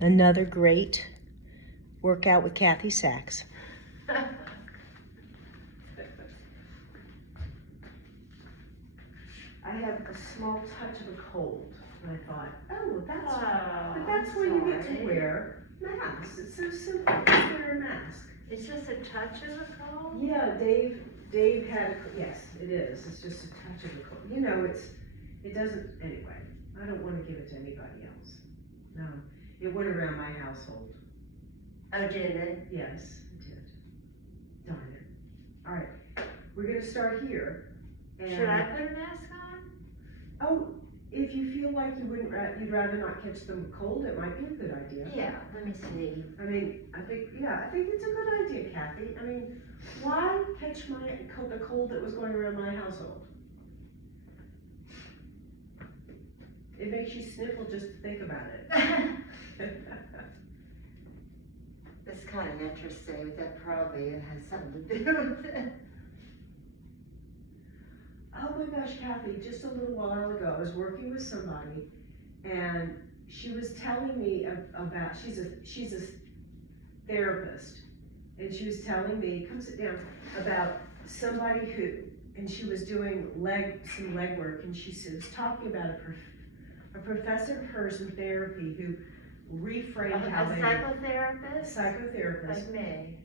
Another great workout with Cathy Sachs. I have a small touch of a cold, and I thought, oh, that's where you get to wear masks. It's so simple. Just wear a mask. It's just a touch of a cold? Yeah, Dave had, yes, it is. It's just a touch of a cold. You know, it doesn't, anyway, I don't want to give it to anybody else. No, it went around my household. Oh, did it? Yes, it did. Darn it. All right, we're going to start here. And should I put a mask on? Oh, if you feel like you'd rather not catch the cold, it might be a good idea. Yeah, let me see. I mean, I think it's a good idea, Cathy. I mean, why catch the cold that was going around my household? It makes you sniffle just to think about it. It's kind of interesting. That probably has something to do with it. Oh my gosh, Cathy, just a little while ago, I was working with somebody, and she was telling me about, she's a therapist, and she was telling me, come sit down, about somebody who, and she was doing some leg work, and she was talking about a professor of hers in therapy who reframed how they... Psychotherapist? Psychotherapist. Like me.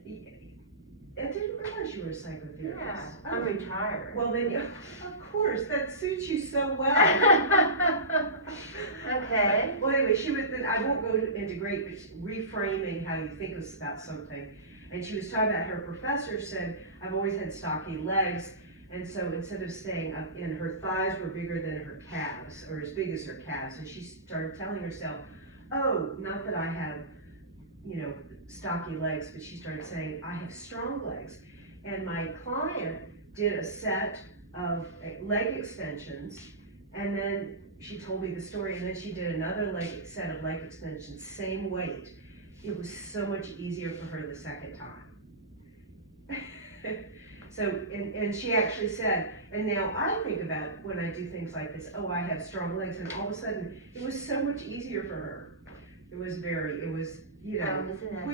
I didn't realize you were a psychotherapist. Yeah, I'm retired. Well then, of course, that suits you so well. Okay. Well anyway, I won't go into great reframing how you think about something. And she was talking about her professor said, I've always had stocky legs. And so instead of saying, and her thighs were bigger than her calves, or as big as her calves. And she started telling herself, oh, not that I have, stocky legs, but she started saying, I have strong legs. And my client did a set of leg extensions, and then she told me the story, and then she did another set of leg extensions, same weight. It was so much easier for her the second time. So, and she actually said, and now I think about when I do things like this, oh, I have strong legs, and all of a sudden, it was so much easier for her. We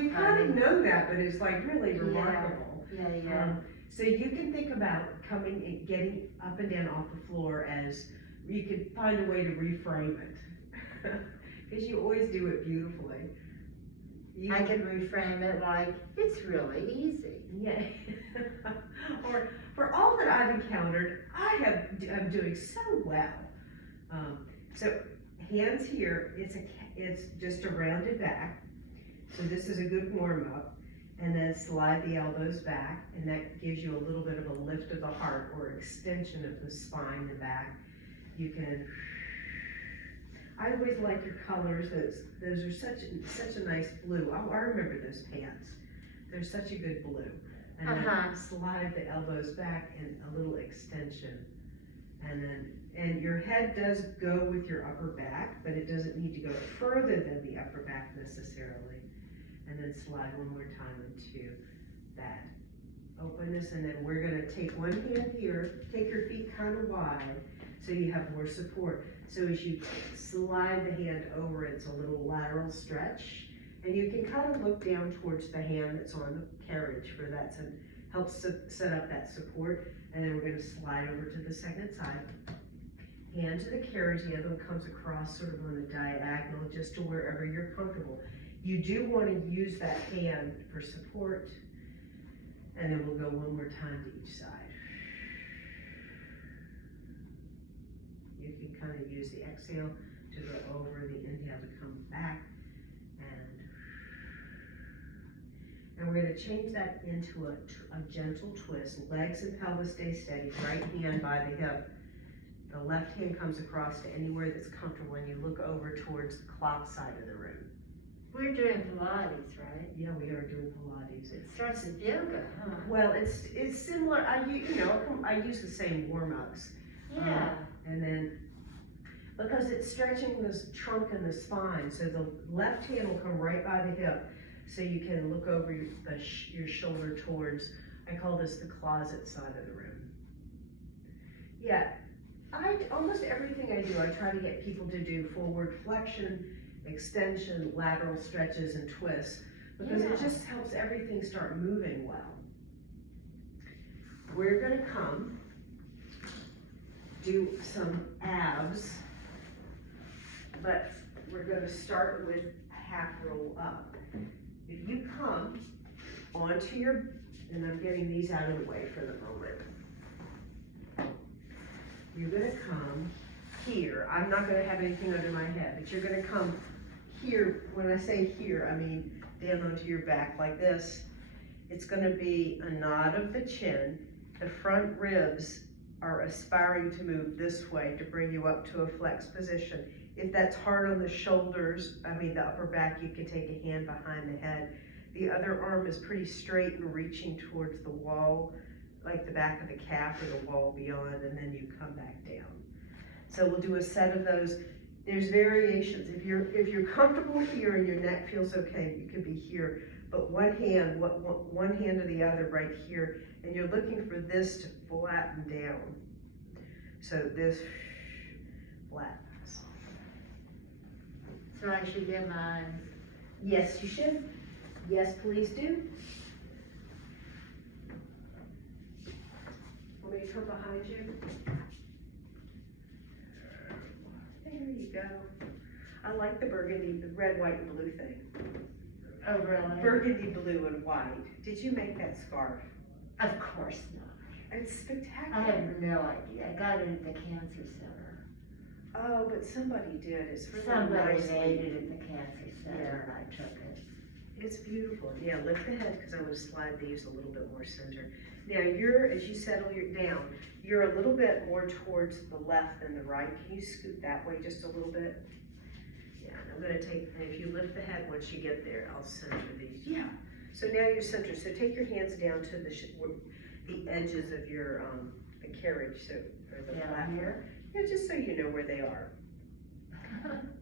kind of know that, but it's like really remarkable. Yeah. So you can think about coming and getting up and down off the floor as you could find a way to reframe it. Because you always do it beautifully. I could reframe it like, it's really easy. Yeah. Or for all that I've encountered, I'm doing so well. So hands here, it's just a rounded back. So this is a good warm up, and then slide the elbows back, and that gives you a little bit of a lift of the heart or extension of the spine, the back. You can, I always like your colors. Those are such a nice blue. Oh, I remember those pants. They're such a good blue. And then slide the elbows back and a little extension. And your head does go with your upper back, but it doesn't need to go further than the upper back necessarily. And then slide one more time into that openness. And then we're gonna take one hand here, take your feet kind of wide so you have more support. So as you slide the hand over, it's a little lateral stretch. And you can kind of look down towards the hand that's on the carriage for that to help set up that support. And then we're gonna slide over to the second side. Hand to the carriage, the other one comes across sort of on the diagonal, just to wherever you're comfortable. You do want to use that hand for support, and then we'll go one more time to each side. You can kind of use the exhale to go over, the inhale to come back, and we're going to change that into a gentle twist. Legs and pelvis stay steady, right hand by the hip. The left hand comes across to anywhere that's comfortable when you look over towards the clock side of the room. We're doing Pilates, right? Yeah, we are doing Pilates. It starts with yoga, huh? Well, it's similar. I use the same warm-ups. Yeah. And then, because it's stretching the trunk and the spine, so the left hand will come right by the hip, so you can look over your shoulder towards, I call this the closet side of the room. Yeah, almost everything I do, I try to get people to do forward flexion extension, lateral stretches and twists, because it just helps everything start moving well. We're gonna come do some abs, but we're gonna start with half roll up. If you come onto your, and I'm getting these out of the way for the moment. You're gonna come here. I'm not gonna have anything under my head, but you're gonna come here. When I say here, I mean down onto your back like this. It's gonna be a nod of the chin. The front ribs are aspiring to move this way to bring you up to a flex position. If that's hard on the shoulders, the upper back, you can take a hand behind the head. The other arm is pretty straight and reaching towards the wall, like the back of the calf or the wall beyond, and then you come back down. So we'll do a set of those. There's variations. If you're comfortable here and your neck feels okay, you could be here, but one hand to the other right here, and you're looking for this to flatten down. So this flattens. So I should get mine. Yes, you should. Yes, please do. Want me to come behind you? There you go. I like the burgundy, the red, white, and blue thing. Oh, really? Burgundy, blue, and white. Did you make that scarf? Of course not. It's spectacular. I have no idea. I got it at the cancer center. Oh, but somebody did. It's really Somebody nicely. made it at the cancer center and I took it. It's beautiful. Yeah, lift the head because I'm going to slide these a little bit more center. Now as you settle down, you're a little bit more towards the left than the right. Can you scoot that way just a little bit? Yeah, and I'm going to take, and if you lift the head once you get there, I'll center these. Yeah. So now you're centered. So take your hands down to the edges of your the carriage, or the platform. Here? Yeah, just so you know where they are.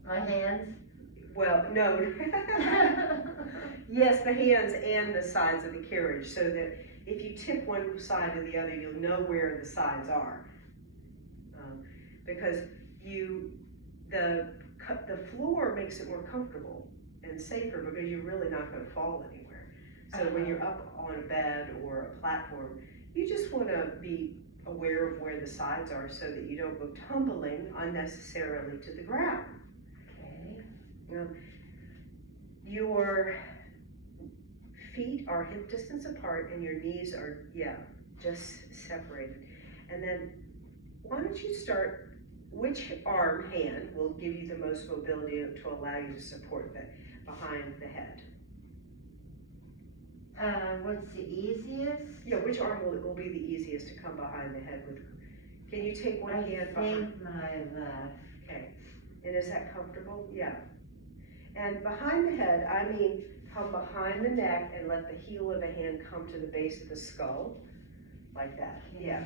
My hands? Well, no. Yes, the hands and the sides of the carriage, so that if you tip one side to the other, you'll know where the sides are. Because the floor makes it more comfortable and safer because you're really not going to fall anywhere. So when you're up on a bed or a platform, you just want to be aware of where the sides are so that you don't go tumbling unnecessarily to the ground. Okay. Your feet are hip distance apart and your knees are, just separated. And then why don't you start, which hand will give you the most mobility to allow you to support behind the head? What's the easiest? Yeah, which arm will be the easiest to come behind the head with? Can you take one hand behind? I think my left. Okay, and is that comfortable? Yeah. And behind the head, I mean come behind the neck and let the heel of the hand come to the base of the skull, like that. Okay. Yeah.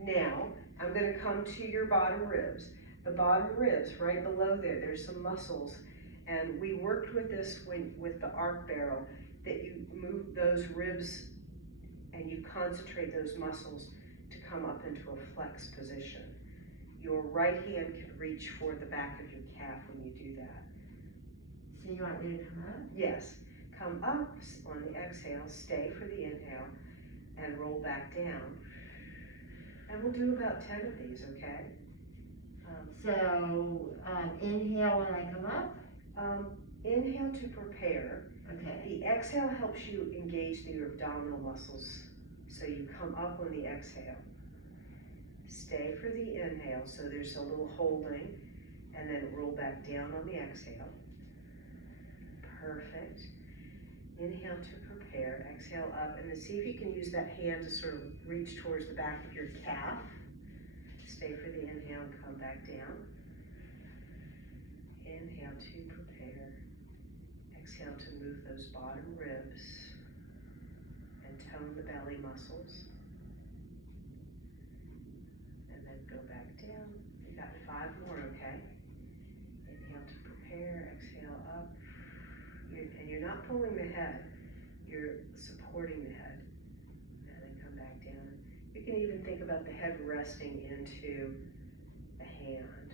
Now, I'm gonna come to your bottom ribs. The bottom ribs, right below there's some muscles. And we worked with this with the arc barrel, that you move those ribs and you concentrate those muscles to come up into a flex position. Your right hand can reach for the back of your calf when you do that. So you want me to come up? Yes, come up on the exhale, stay for the inhale, and roll back down. And we'll do about 10 of these, okay? Inhale when I come up? Inhale to prepare. Okay. The exhale helps you engage your abdominal muscles, so you come up on the exhale. Stay for the inhale, so there's a little holding, and then roll back down on the exhale. Perfect. Inhale to prepare, exhale up, and then see if you can use that hand to sort of reach towards the back of your calf. Stay for the inhale and come back down. Inhale to prepare. Exhale to move those bottom ribs and tone the belly muscles. And then go back down. You got 5 more, okay? Inhale to prepare, exhale up. And you're not pulling the head, you're supporting the head. And then come back down. You can even think about the head resting into the hand.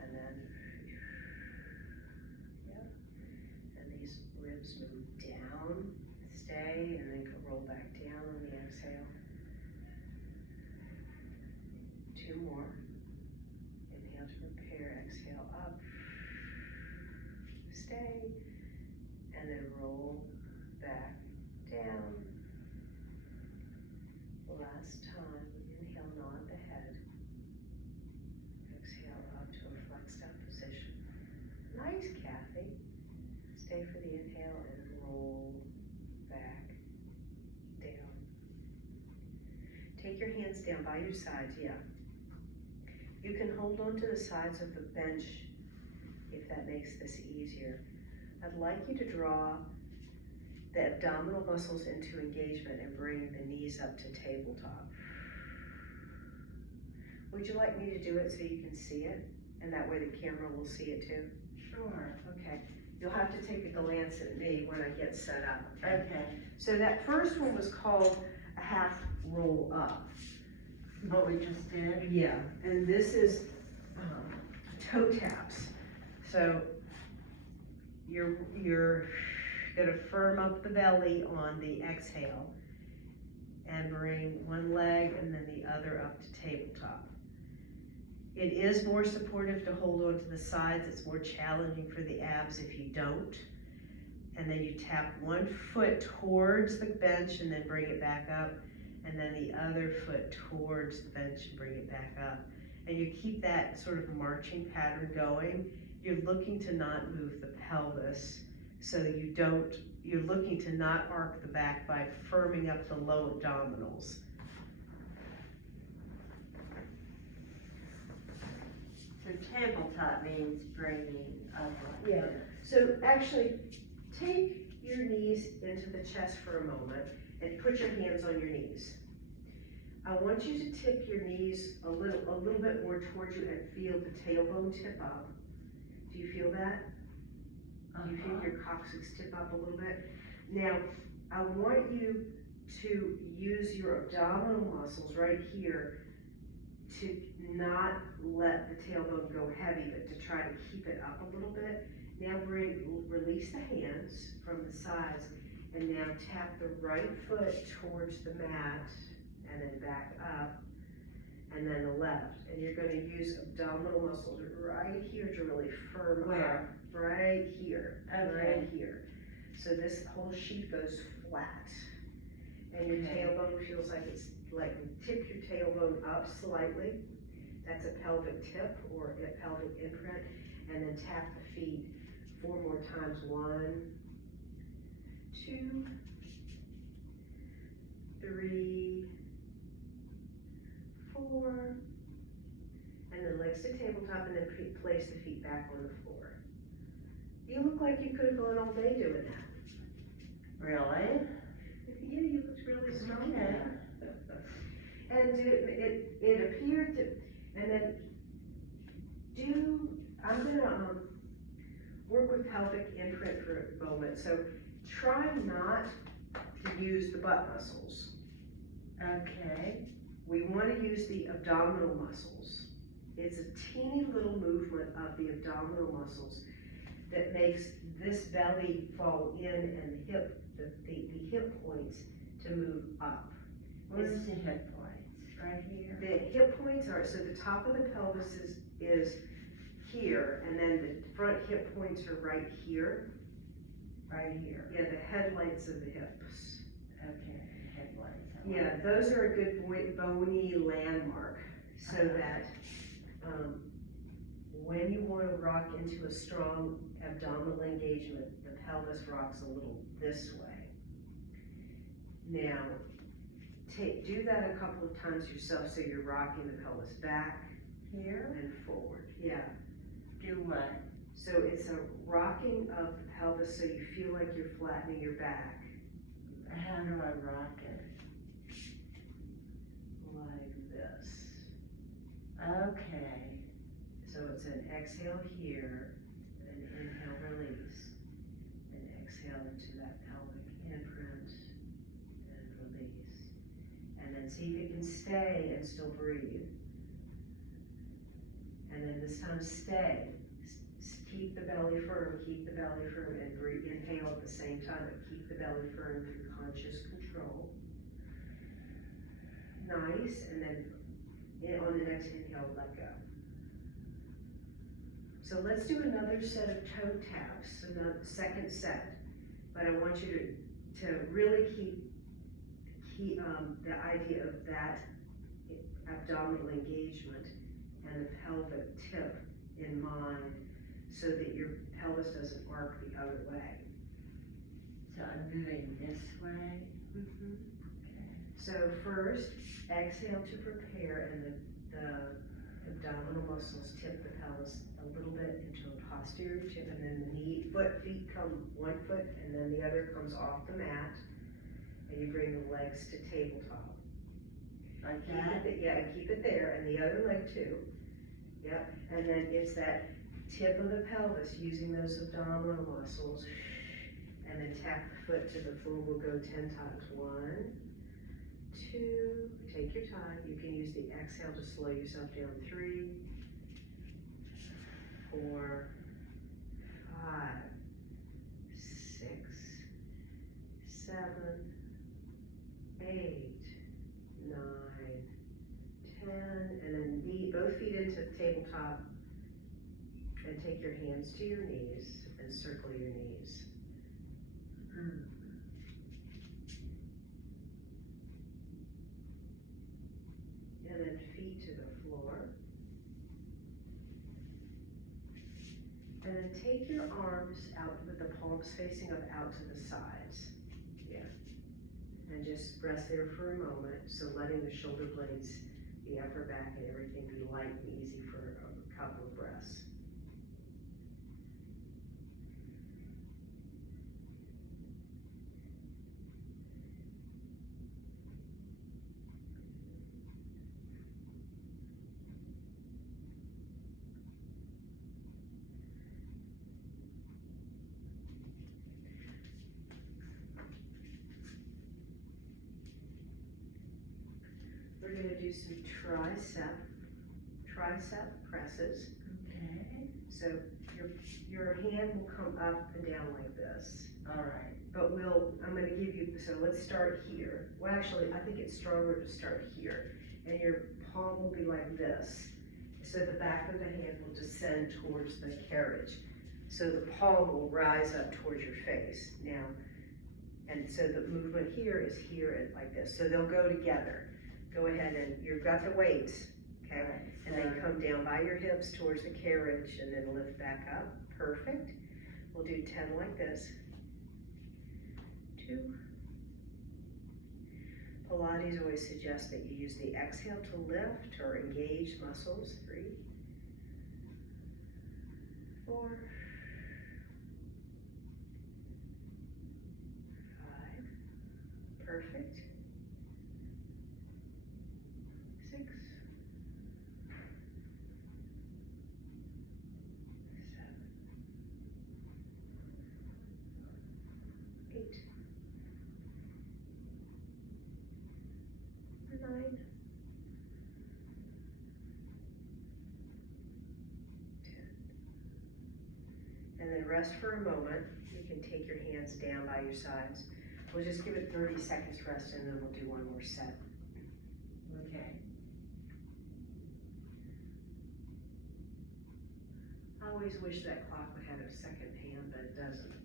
And then exhale. 2 more. Inhale to prepare, exhale up. Stay, and then roll back down. Last time, inhale, nod the head. Exhale up to a flexed up position. Nice, Cathy. Stay for the inhale and roll back down. Take your hands down by your sides, yeah. You can hold on to the sides of the bench if that makes this easier. I'd like you to draw the abdominal muscles into engagement and bring the knees up to tabletop. Would you like me to do it so you can see it? And that way the camera will see it too? Sure. Okay. You'll have to take a glance at me when I get set up. Okay. So that first one was called a half roll up. What we just did? Yeah, and this is toe taps. So you're gonna firm up the belly on the exhale and bring one leg and then the other up to tabletop. It is more supportive to hold on to the sides. It's more challenging for the abs if you don't. And then you tap one foot towards the bench and then bring it back up. And then the other foot towards the bench and bring it back up. And you keep that sort of marching pattern going. You're looking to not move the pelvis so you don't, you're looking to not arc the back by firming up the low abdominals. So tabletop means bringing up like Yeah. this. So actually, take your knees into the chest for a moment and put your hands on your knees. I want you to tip your knees a little bit more towards you and feel the tailbone tip up. Do you feel that? Do you feel your coccyx tip up a little bit? Now, I want you to use your abdominal muscles right here to not let the tailbone go heavy, but to try to keep it up a little bit. Now release the hands from the sides, and now tap the right foot towards the mat, and then back up, and then the left. And you're gonna use abdominal muscles right here to really firm Where? up. Right here, Okay. right here. So this whole sheet goes flat. And your Okay. tailbone feels like it's like, tip your tailbone up slightly. That's a pelvic tip or a pelvic imprint. And then tap the feet 4 more times. 1, 2, 3, 4. And then legs to tabletop, and then place the feet back on the floor. You look like you could have gone all day doing that. Really? Yeah, you looked really strong Okay. there. And it appeared to, and then I'm gonna work with pelvic imprint for a moment. So try not to use the butt muscles. Okay. We wanna use the abdominal muscles. It's a teeny little movement of the abdominal muscles that makes this belly fall in and the hip points to move up. What is the hip points? Right here? The hip points are, so the top of the pelvis is here, and then the front hip points are right here. Right here. Yeah, the headlights of the hips. Okay, headlights. Yeah, those are a good bony landmark, so that when you want to rock into a strong abdominal engagement, the pelvis rocks a little this way. Now, do that a couple of times yourself, so you're rocking the pelvis back Here? and forward. Yeah. Do what? So it's a rocking of the pelvis, so you feel like you're flattening your back. How do I rock it? Like this. Okay. So it's an exhale here, an inhale, release, and exhale into that pelvic imprint, and release. And then see if you can stay and still breathe. And then this time stay. Keep the belly firm, and breathe, inhale at the same time, but keep the belly firm through conscious control. nice, and then on the next inhale, let go. So let's do another set of toe taps, another second set. But I want you to really keep the idea of that abdominal engagement and the pelvic tip in mind so that your pelvis doesn't arc the other way. So I'm moving this way. Mm-hmm. Okay. So first, exhale to prepare, and the abdominal muscles tip the pelvis a little bit into a posterior tip, and then the feet come one foot, and then the other comes off the mat, and you bring the legs to tabletop. Like that? Keep it there, and the other leg too. Yep, and then it's that tip of the pelvis using those abdominal muscles, and then tap the foot to the floor. We'll go 10 times. 1, 2, take your time. You can use the exhale to slow yourself down. 3, 4, 5, 6, 7, 8, 9, 10, and then both feet into the tabletop, and take your hands to your knees and circle your knees. And then feet to the floor. And then take your arms out with the palms facing up out to the sides. Yeah. And just rest there for a moment. So letting the shoulder blades, the upper back, and everything be light and easy for a couple of breaths. We're going to do some tricep presses. Okay. So your hand will come up and down like this. All right. But I'm going to give you, so let's start here. Well, actually, I think it's stronger to start here. And your palm will be like this. So the back of the hand will descend towards the carriage. So the palm will rise up towards your face. Now, and so the movement here is here and like this. So they'll go together. Go ahead, and you've got the weights, okay? Right, and then come down by your hips towards the carriage and then lift back up. Perfect. We'll do 10 like this. 2. Pilates always suggests that you use the exhale to lift or engage muscles. 3, 4, 5. Perfect. 6, 7, 8, 9, 10. And then rest for a moment. You can take your hands down by your sides. We'll just give it 30 seconds rest, and then we'll do one more set. Okay. I always wish that clock would have a second hand, but it doesn't.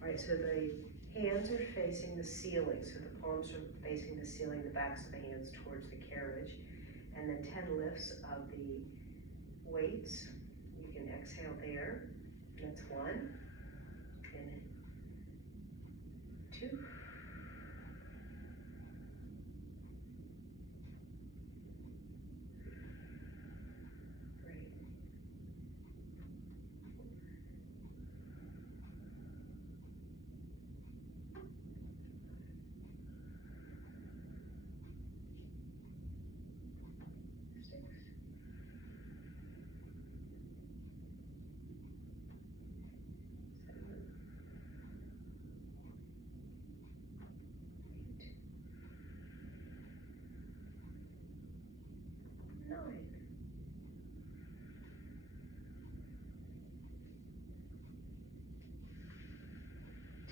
All right, so the hands are facing the ceiling, so the palms are facing the ceiling, the backs of the hands towards the carriage, and then 10 lifts of the weights. You can exhale there. That's 1, and 2, 3, 6, 7,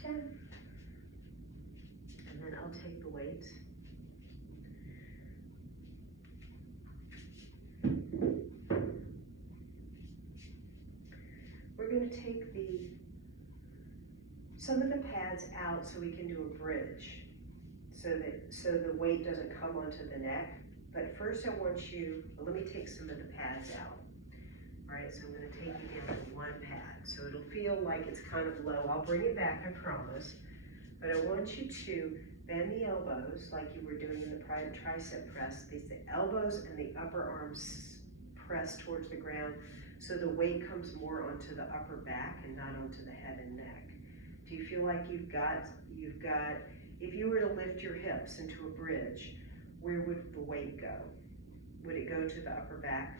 Okay. And then I'll take the weights. We're gonna take some of the pads out so we can do a bridge. So the weight doesn't come onto the neck. But first I want you, well, let me take some of the pads out. All right, so I'm gonna take you down to one pad. So it'll feel like it's kind of low. I'll bring it back, I promise. But I want you to bend the elbows like you were doing in the tricep press. The elbows and the upper arms press towards the ground so the weight comes more onto the upper back and not onto the head and neck. Do you feel like you've got, if you were to lift your hips into a bridge, where would the weight go? Would it go to the upper back?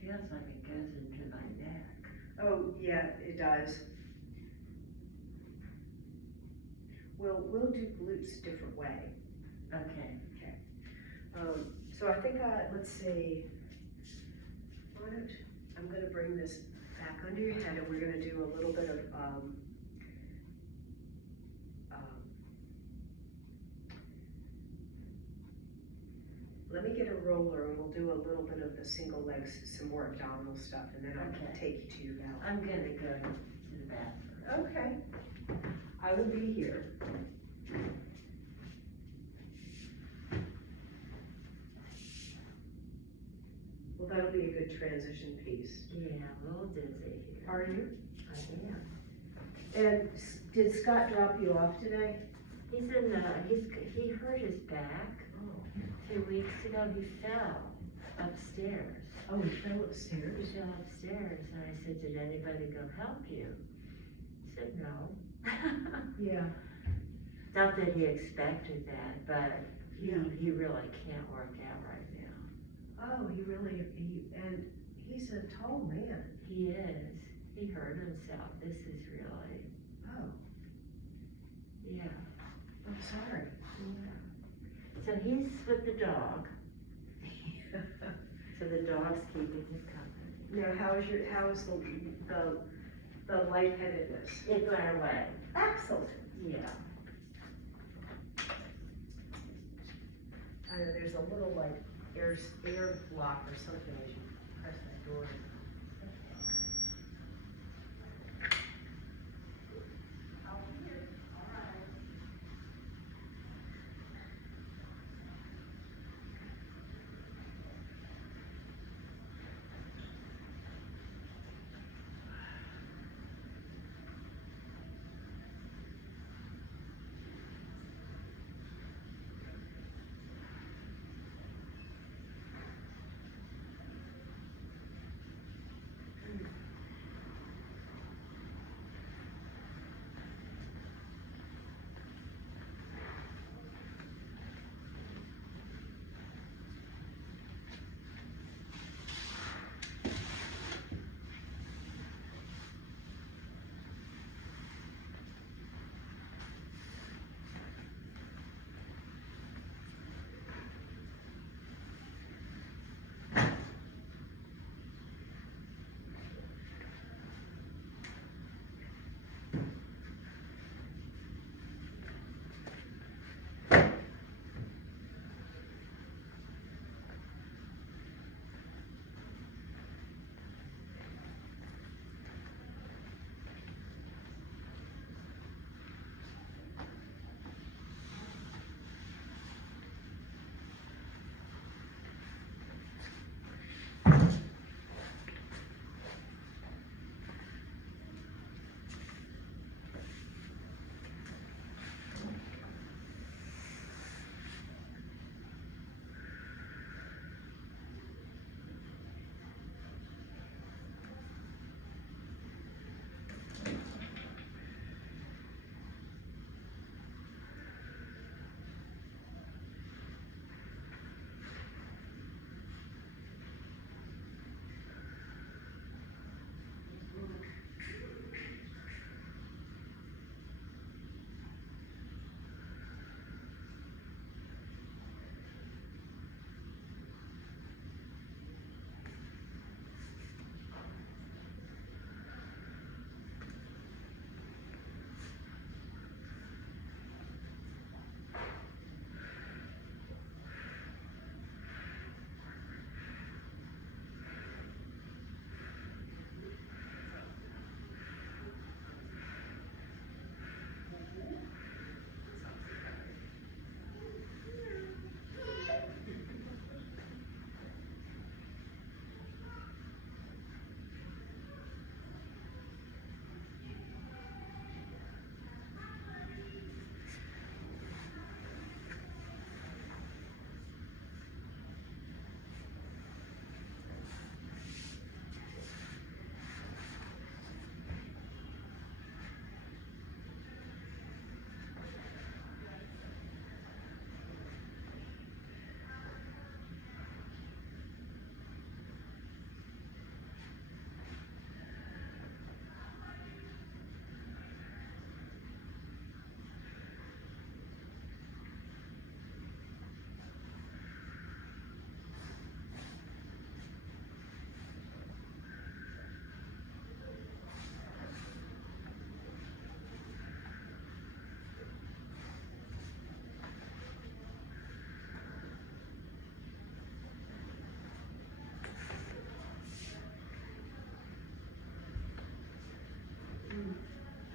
Feels like it goes into my neck. Oh, yeah, it does. We'll do glutes a different way. Okay. So I think, let's see, I'm gonna bring this back under your head and we're gonna do a little bit of, let me get a roller and we'll do a little bit of the single legs, some more abdominal stuff, and then I'll Okay. take you to your balance. I'm gonna go to the bathroom. Okay. I will be here. Well, that'll be a good transition piece. Yeah, a little dizzy here. Are you? I am. And did Scott drop you off today? He hurt his back. Oh. 2 weeks ago. He fell upstairs. Oh, he fell He upstairs? fell upstairs, and I said, did anybody go help you? He said, no. Yeah. Not that he expected that, but Yeah. he really can't work out right now. Oh, and he's a tall man. He is. He hurt himself. This is really, Oh, yeah. I'm sorry. Yeah. So he's with the dog. So the dog's keeping him company. Now, how is the lightheadedness? It went away. Excellent. Yeah. I know there's a little like air block or something as you press that door. I'll be here. All right.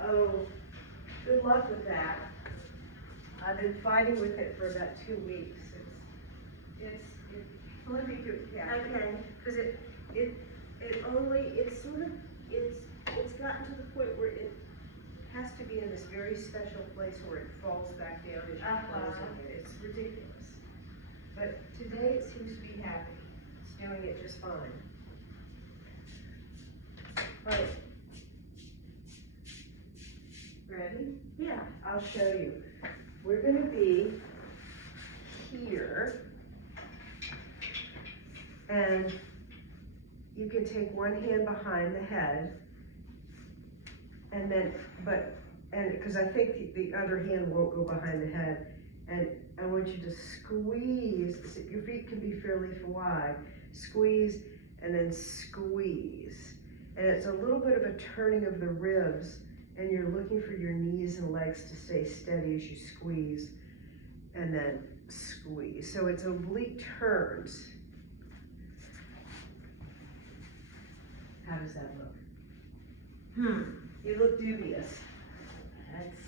Oh, good luck with that. I've been fighting with it for about 2 weeks. Let me do it, yeah. Okay. Because it's gotten to the point where it has to be in this very special place where it falls back down as you're closing it. It's ridiculous. But today it seems to be happy. It's doing it just fine. All right. Ready? Yeah. I'll show you. We're gonna be here. And you can take one hand behind the head, and then, because I think the other hand won't go behind the head, and I want you to squeeze, so your feet can be fairly wide, squeeze, and then squeeze. And it's a little bit of a turning of the ribs, and you're looking for your knees and legs to stay steady as you squeeze, and then squeeze. So it's oblique turns. How does that look? You look dubious.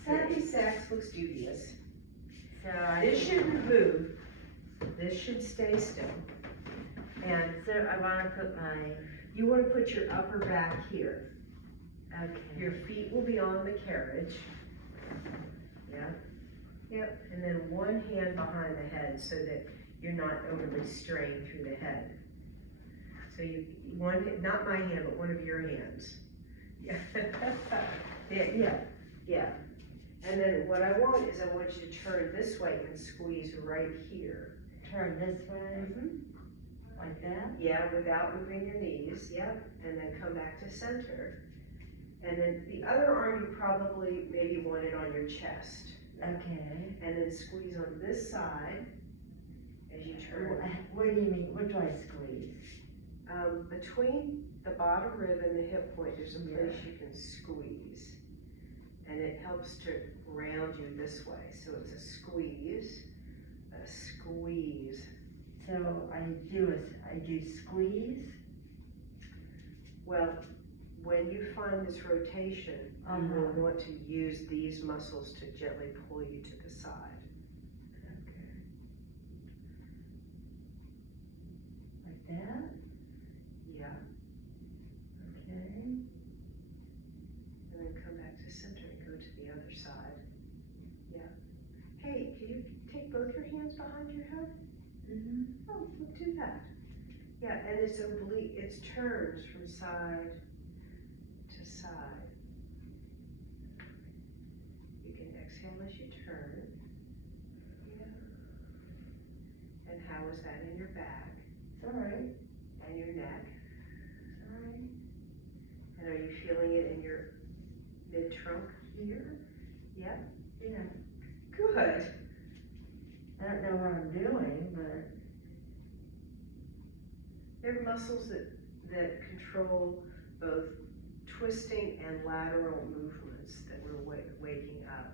Cathy Sachs looks dubious. So This shouldn't move. This should stay still. And so I want to put my, you want to put your upper back here. okay. Your feet will be on the carriage. Yep. Yep. And then one hand behind the head so that you're not overly strained through the head. So not my hand, but one of your hands. Yeah. Yeah. And then what I want is I want you to turn this way and squeeze right here. Turn this way, like that? Yeah, without moving your knees, yep. And then come back to center. And then the other arm you probably maybe want it on your chest. Okay. And then squeeze on this side as you turn. What do you mean? What do I squeeze? Between the bottom rib and the hip point, there's a place you can squeeze. And it helps to round you this way. So it's a squeeze, a squeeze. So I do squeeze. Well, when you find this rotation, you will want to use these muscles to gently pull you to the side. Okay. Like that? Yeah. Okay. And then come back to center and go to the other side. Yeah. Hey, can you take both your hands behind your head? Oh, look, do that. Yeah, and it's oblique, it's turns from side to side. You can exhale as you turn. Yeah. And how is that in your back? It's all right. And your neck? It's all right. And are you feeling it in your mid-trunk here? Yeah? Yeah. Good. I don't know what I'm doing, but There are muscles that control both twisting and lateral movements that we're waking up.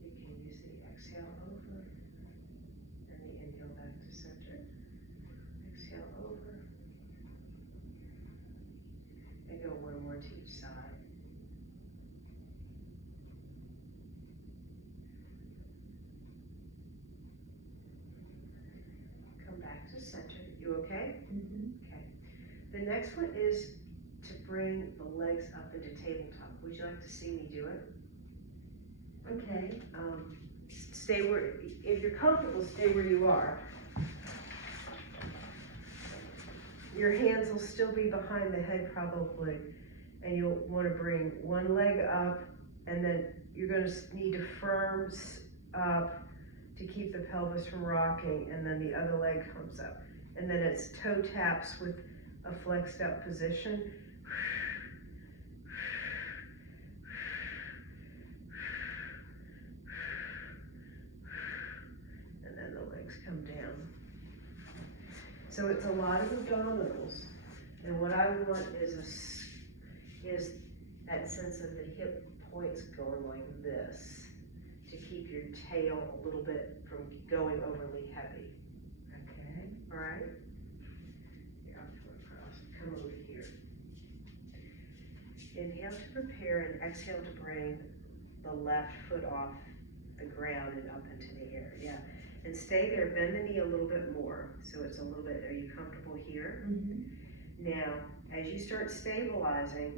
You can use the exhale over and the inhale back to center. Exhale over. And go one more to each side. Come back to center. You okay? Okay. The next one is to bring the legs up into tabletop. Would you like to see me do it? okay. Stay where, if you're comfortable, stay where you are. Your hands will still be behind the head probably, and you'll want to bring one leg up, and then you're going to need to firm up to keep the pelvis from rocking, and then the other leg comes up. And then it's toe taps with a flexed up position. And then the legs come down. So it's a lot of abdominals. And what I want is that sense of the hip points going like this to keep your tail a little bit from going overly heavy. Okay. All right? Here, I'll come across. Come over here. Inhale to prepare and exhale to bring the left foot off the ground and up into the air. Yeah. And stay there, bend the knee a little bit more. So it's a little bit, are you comfortable here? Now, as you start stabilizing,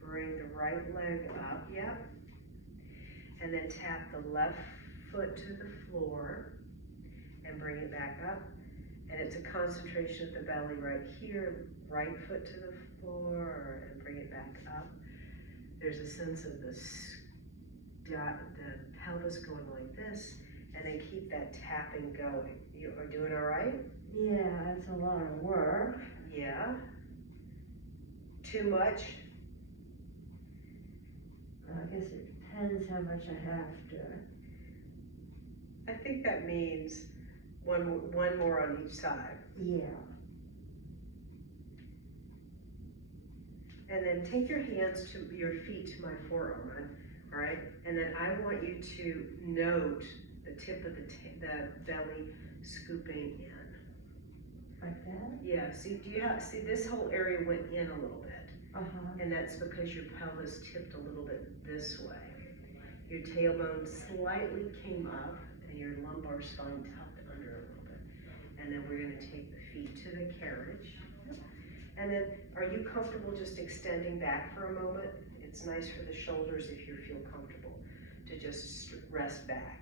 bring the right leg up, yep. And then tap the left foot to the floor and bring it back up. And it's a concentration of the belly right here, right foot to the floor and bring it back up. There's a sense of the pelvis going like this, and then keep that tapping going. You are doing all right? Yeah, it's a lot of work. Yeah. Too much? I guess it depends how much I have to. I think that means one more on each side. Yeah. And then take your hands to your feet to my forearm, all right? And then I want you to note the tip of the belly scooping in. Like that? Yeah, see this whole area went in a little bit. Uh-huh. And that's because your pelvis tipped a little bit this way. Your tailbone slightly came up and your lumbar spine tucked under a little bit. And then we're gonna take the feet to the carriage. And then, are you comfortable just extending back for a moment? It's nice for the shoulders if you feel comfortable to just rest back.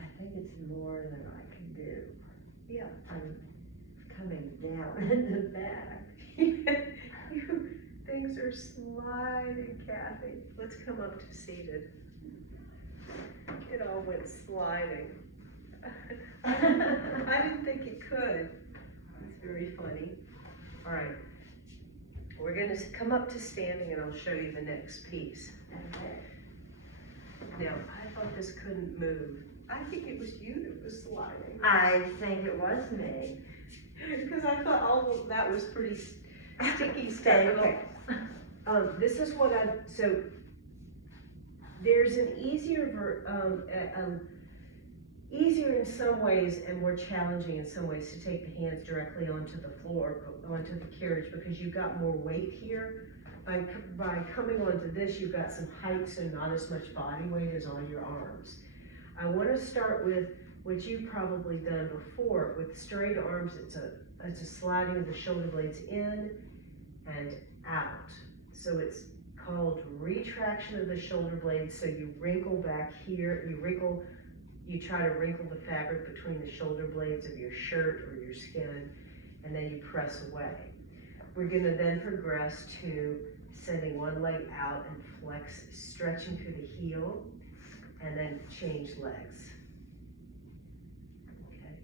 I think it's more than I can do. Yeah. I'm coming down in the back. Things are sliding, Cathy. Let's come up to seated. It all went sliding. I didn't think it could. It's very funny. All right. We're gonna come up to standing and I'll show you the next piece. Okay. Now, I thought this couldn't move. I think it was you that was sliding. I think it was me. Because I thought all of that was pretty sticky stuff. Okay. This is what so there's an easier in some ways and more challenging in some ways to take the hands directly onto the floor, onto the carriage, because you've got more weight here. By coming onto this, you've got some height, so not as much body weight as on your arms. I want to start with what you've probably done before. With straight arms, it's a sliding of the shoulder blades in and out. So it's called retraction of the shoulder blades. So you wrinkle back here, you try to wrinkle the fabric between the shoulder blades of your shirt or your skin, and then you press away. We're gonna then progress to sending one leg out and flex, stretching through the heel, and then change legs. Okay.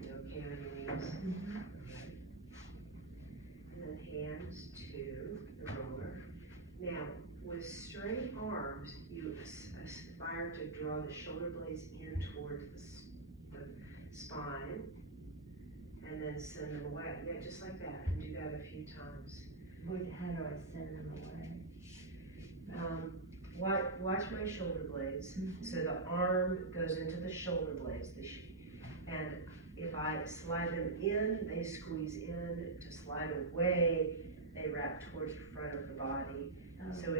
You okay on your knees? Okay. And then hands to the roller. Now, with straight arms, you aspire to draw the shoulder blades in towards the spine, and then send them away. Yeah, just like that, and do that a few times. How do I send them away? Watch my shoulder blades. So the arm goes into the shoulder blades, and if I slide them in, they squeeze in. To slide away, they wrap towards the front of the body. So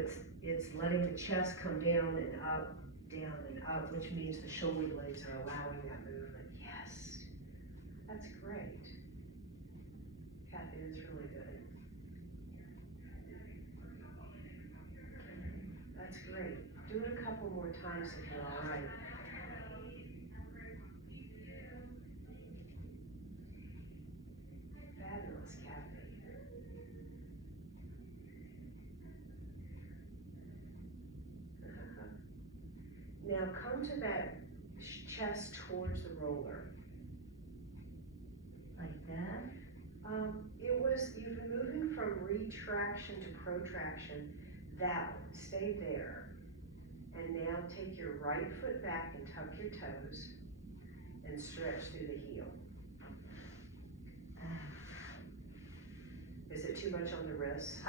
it's letting the chest come down and up, which means the shoulder blades are allowing that movement. Yes, that's great. Cathy, that's really good. That's great. Do it a couple more times if you're all right. Fabulous, Cathy. Now come to that chest towards the roller. Like that? You've been moving from retraction to protraction. That one, stay there. And now take your right foot back and tuck your toes and stretch through the heel. Is it too much on the wrists?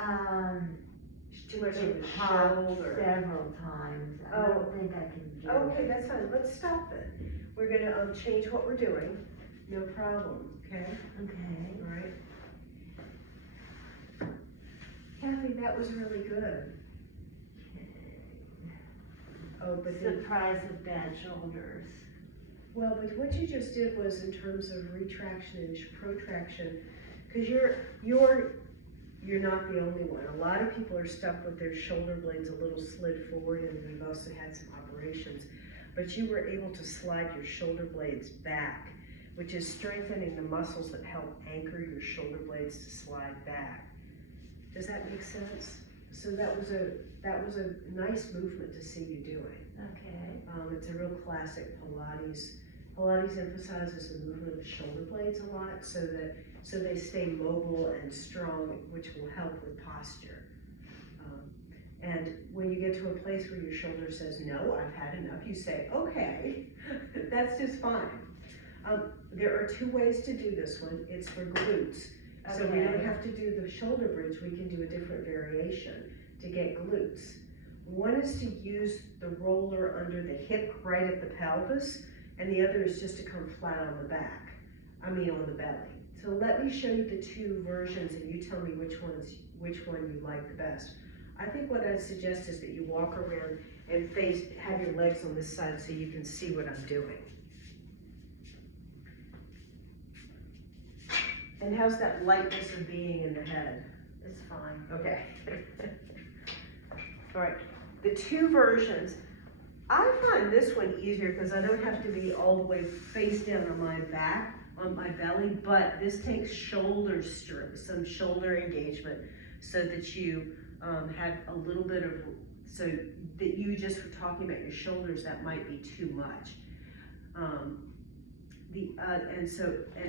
too much of It the popped shoulder. several times. I Oh. don't think I can do Okay, it. that's fine, let's stop then. We're gonna, change what we're doing, no problem, okay? Okay. All right. Cathy, that was really good. Oh, but then, Surprise with bad shoulders. well, but what you just did was in terms of retraction and protraction, because you're not the only one. A lot of people are stuck with their shoulder blades a little slid forward, and we've also had some operations. But you were able to slide your shoulder blades back, which is strengthening the muscles that help anchor your shoulder blades to slide back. Does that make sense? So that was a nice movement to see you doing. Okay. It's a real classic Pilates. Pilates emphasizes the movement of the shoulder blades a lot, so they stay mobile and strong, which will help with posture. And when you get to a place where your shoulder says, no, I've had enough, you say, okay, that's just fine. There are two ways to do this one. It's for glutes. So we don't Okay. have to do the shoulder bridge, we can do a different variation to get glutes. One is to use the roller under the hip right at the pelvis, and the other is just to come flat on the back, on the belly. So let me show you the two versions and you tell me which one you like the best. I think what I'd suggest is that you walk around and have your legs on this side so you can see what I'm doing. And how's that lightness of being in the head? It's fine. Okay. All right, the two versions. I find this one easier because I don't have to be all the way face down on my back, on my belly, but this takes shoulder strength, some shoulder engagement, so that you have a little bit of, so that you just were talking about your shoulders, that might be too much. And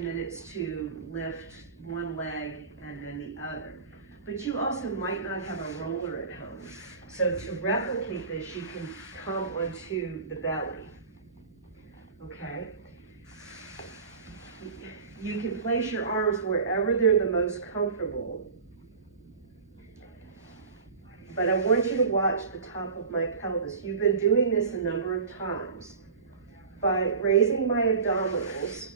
then it's to lift one leg and then the other. But you also might not have a roller at home. So to replicate this, you can come onto the belly, okay? You can place your arms wherever they're the most comfortable. But I want you to watch the top of my pelvis. You've been doing this a number of times. By raising my abdominals,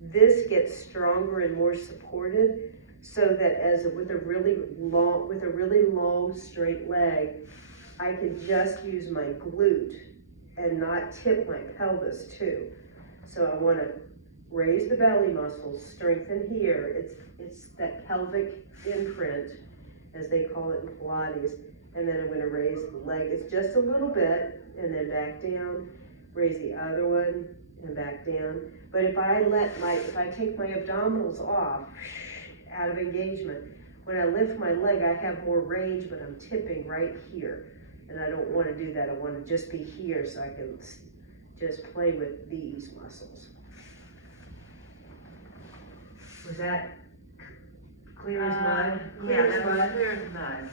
this gets stronger and more supported, so that with a really long straight leg, I can just use my glute and not tip my pelvis too. So I want to raise the belly muscles, strengthen here. It's that pelvic imprint, as they call it in Pilates. And then I'm going to raise the leg. It's just a little bit, and then back down. Raise the other one and back down. But if I take my abdominals off, out of engagement, when I lift my leg, I have more range, but I'm tipping right here. And I don't want to do that. I want to just be here so I can just play with these muscles. Was that clear as mud? Yeah, that was clear as mud.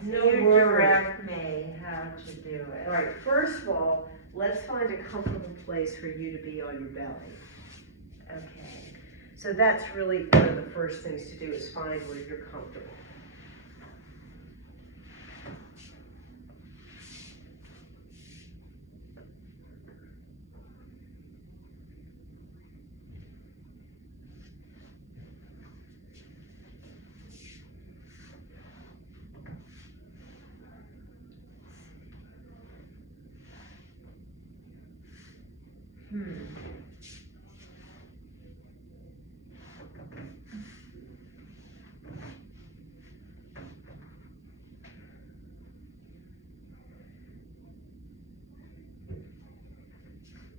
No You worries. direct me how to do it. All right, first of all, let's find a comfortable place for you to be on your belly. Okay. So that's really one of the first things to do, is find where you're comfortable.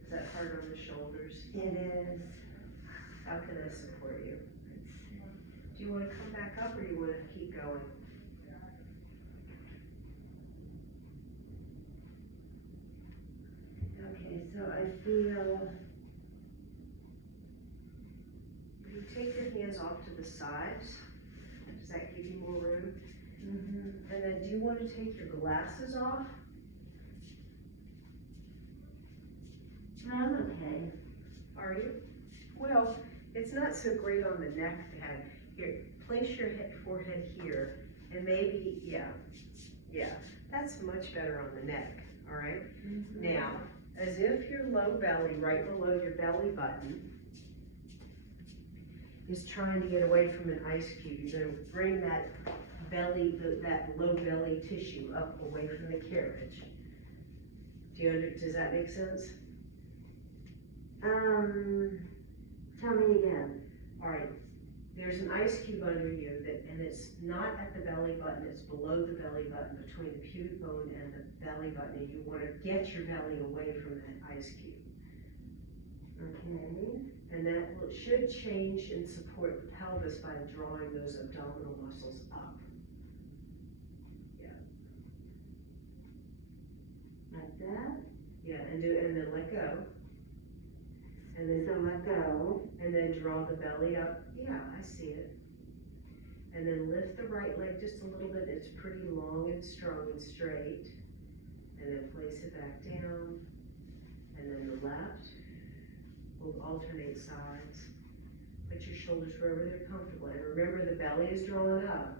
Is that hard on the shoulders? It is. How can I support you? Let's see. Do you want to come back up or do you want to keep going? Okay, so I feel. You take your hands off to the sides. Does that give you more room? Mm-hmm. And then do you want to take your glasses off? I'm okay. Are you? Well, it's not so great on the neck to have Here, place your forehead here, and maybe, yeah, that's much better on the neck, all right? Now, as if your low belly, right below your belly button, is trying to get away from an ice cube, you're gonna bring that belly, that low belly tissue up away from the carriage. Does that make sense? Tell me again. All right, there's an ice cube under you and it's not at the belly button, it's below the belly button, between the pubic bone and the belly button, and you wanna get your belly away from that ice cube. Okay. And that should change and support the pelvis by drawing those abdominal muscles up. Like that? Yeah, and then let go. And then So let go. And then draw the belly up. Yeah, I see it. And then lift the right leg just a little bit. It's pretty long and strong and straight. And then place it back down. And then the left. We'll alternate sides. Put your shoulders wherever they're comfortable. And remember, the belly is drawn up.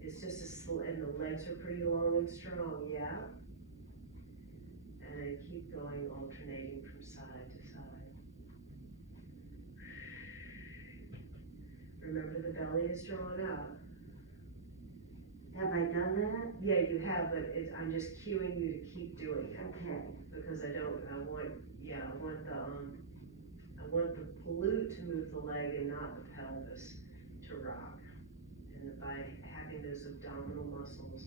It's just and the legs are pretty long and strong. Yeah. And then keep going, alternating from side to side. Remember, the belly is drawn up. Have I done that? Yeah, you have, but I'm just cueing you to keep doing it. Okay. Because I want the glute to move the leg and not the pelvis to rock. And by having those abdominal muscles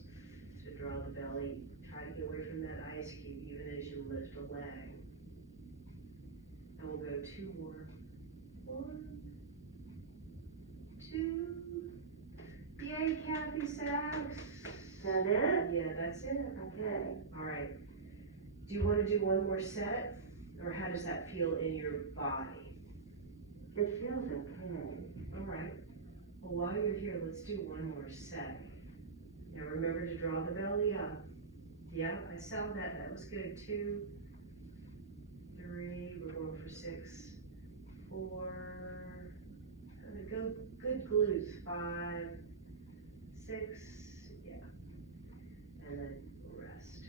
to draw the belly, try to get away from that ice cube even as you lift a leg. And we'll go 2 more. 1, 2. Yay, Cathy Sachs. Is that it? Yeah, that's it. Okay. All right. Do you want to do one more set? Or how does that feel in your body? It feels okay. All right. Well, while you're here, let's do one more set. Now remember to draw the belly up. Yeah, I saw that. That was good. 2, 3. We're going for 6, 4. Go good glutes. 5, 6. Yeah. And then we'll rest.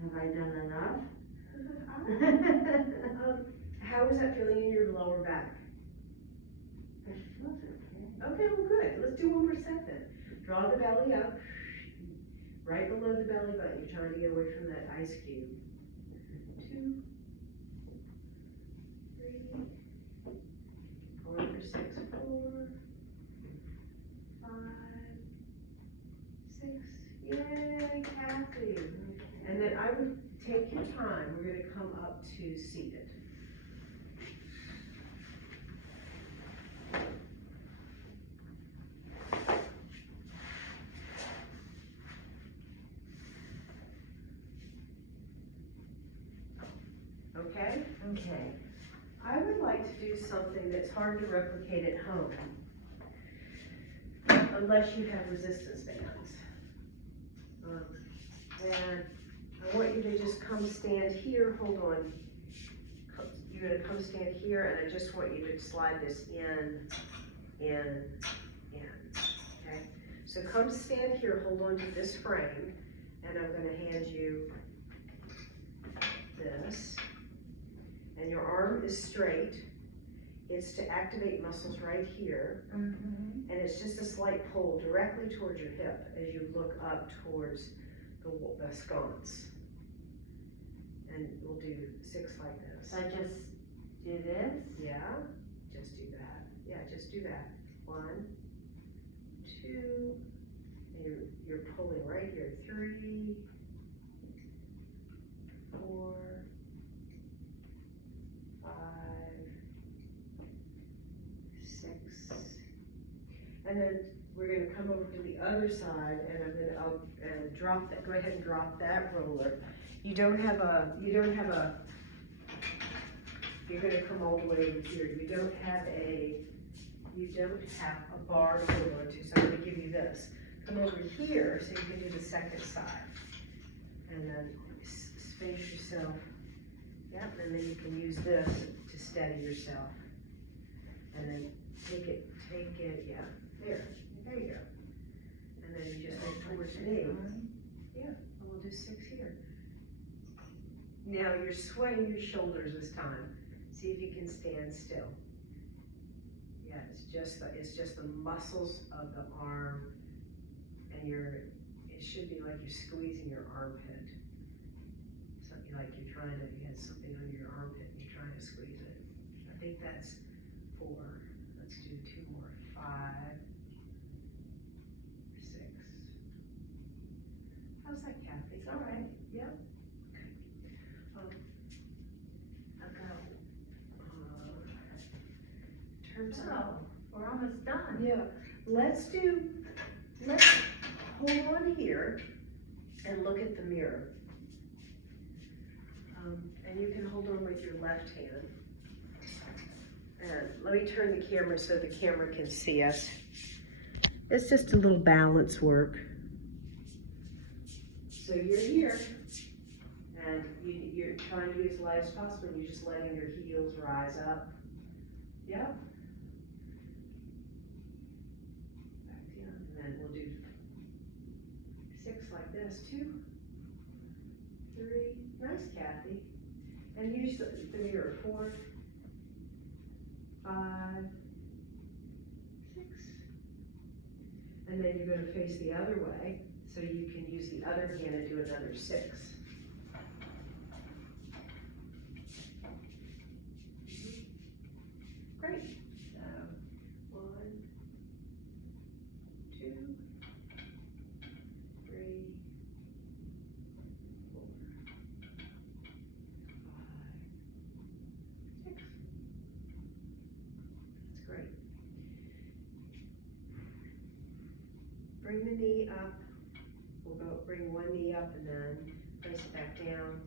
Have I done enough? How is that feeling in your lower back? It feels okay. Okay, well, good. Let's do 1 more set then. Draw the belly up, right below the belly button. You're trying to get away from that ice cube. 2, 3, going for 6, 4, 5, 6. Yay, Cathy. And then I would take your time. We're going to come up to seated. Okay? Okay. I would like to do something that's hard to replicate at home, unless you have resistance bands. And I want you to just come stand here, hold on. You're gonna come stand here, and I just want you to slide this in, okay? So come stand here, hold on to this frame, and I'm gonna hand you this. And your arm is straight. It's to activate muscles right here. And it's just a slight pull directly towards your hip as you look up towards the sconce. And we'll do 6 like this. So I just do this? Yeah, just do that. Yeah, just do that. 1, 2, and you're pulling right here. 3, 4, 5, 6, and then we're going to come over to the other side, and I'm going to drop that. Go ahead and drop that roller. You don't have a. You're going to come all the way over here. You don't have a bar to hold on to, so I'm going to give you this. Come over here so you can do the second side, and then space yourself. Yep, and then you can use this to steady yourself. And then take it, yeah, there you go. And then you just look towards me. Yeah, and we'll do 6 here. Now you're swaying your shoulders this time. See if you can stand still. Yeah, it's just the muscles of the arm, and it should be like you're squeezing your armpit. Something like you had something under your armpit and you're trying to squeeze it. I think that's 4. Let's do 2 more. 5, 6. How's that, Kathy? It's all right. Yep. Okay. I've got, terms of, Oh, we're almost done. yeah, let's hold on here and look at the mirror. And you can hold on with your left hand. And let me turn the camera so the camera can see us. It's just a little balance work. So you're here, and you're trying to be as light as possible, and you're just letting your heels rise up. Yep. Back down, and then we'll do 6 like this, 2, 3, nice, Kathy. And use the mirror, 4, 5, 6. And then you're gonna face the other way, so you can use the other hand and do another 6. Great. So, 1, 2, 3, 4, 5, 6. That's great. Bring the knee up. We'll bring one knee up and then place it back down.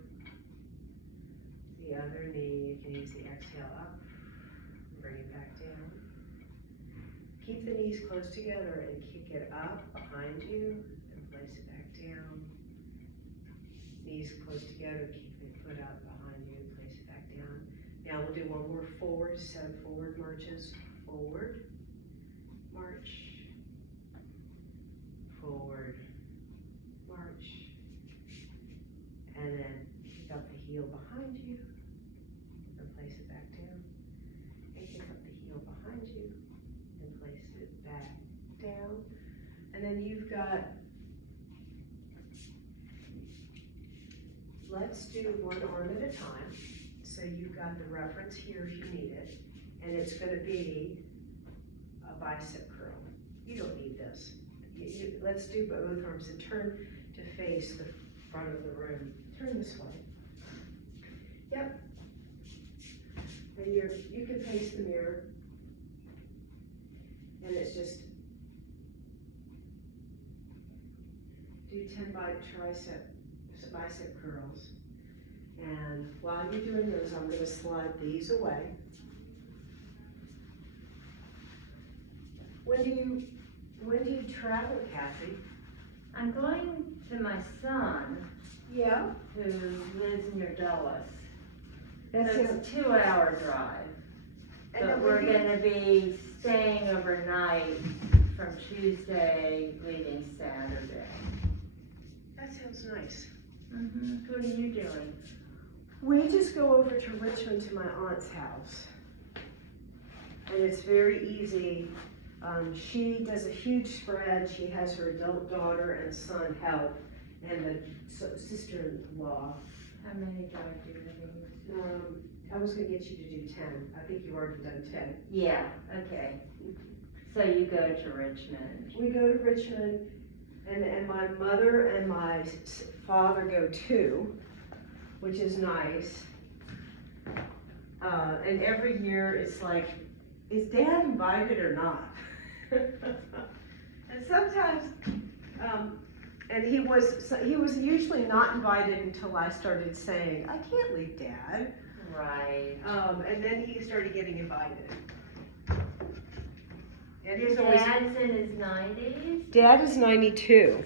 The other knee, you can use the exhale up. Bring it back down. Keep the knees close together and kick it up behind you and place it back down. Knees close together, keep the foot out behind you and place it back down. Now we'll do one more forward, set of forward marches. Forward, march, forward, march, and then pick up the heel behind you and place it back down. And pick up the heel behind you and place it back down. And then you've got, let's do one arm at a time. So you've got the reference here if you need it, and it's gonna be a bicep curl. You don't need this. Let's do both arms and turn to face the front of the room. Turn this way. Yep. And you can face the mirror. And it's just do 10 bicep curls. And while you're doing those, I'm going to slide these away. When do you travel, Kathy? I'm going to my son, Yeah. who lives near Dulles. That's So it. it's a 2-hour drive. And But then we're when you- gonna be staying overnight from Tuesday, leaving Saturday. That sounds nice. What are you doing? We just go over to Richmond to my aunt's house. And it's very easy. She does a huge spread. She has her adult daughter and son help, and the sister-in-law. How many drive do you have? I was gonna get you to do 10. I think you've already done 10. Yeah, okay. So you go to Richmond. We go to Richmond, and my mother and my father go too, which is nice. And every year it's like, is Dad invited or not? And sometimes, and he was usually not invited until I started saying, I can't leave Dad. Right. And then he started getting invited. And Your he's always, dad's in his 90s? Dad is 92.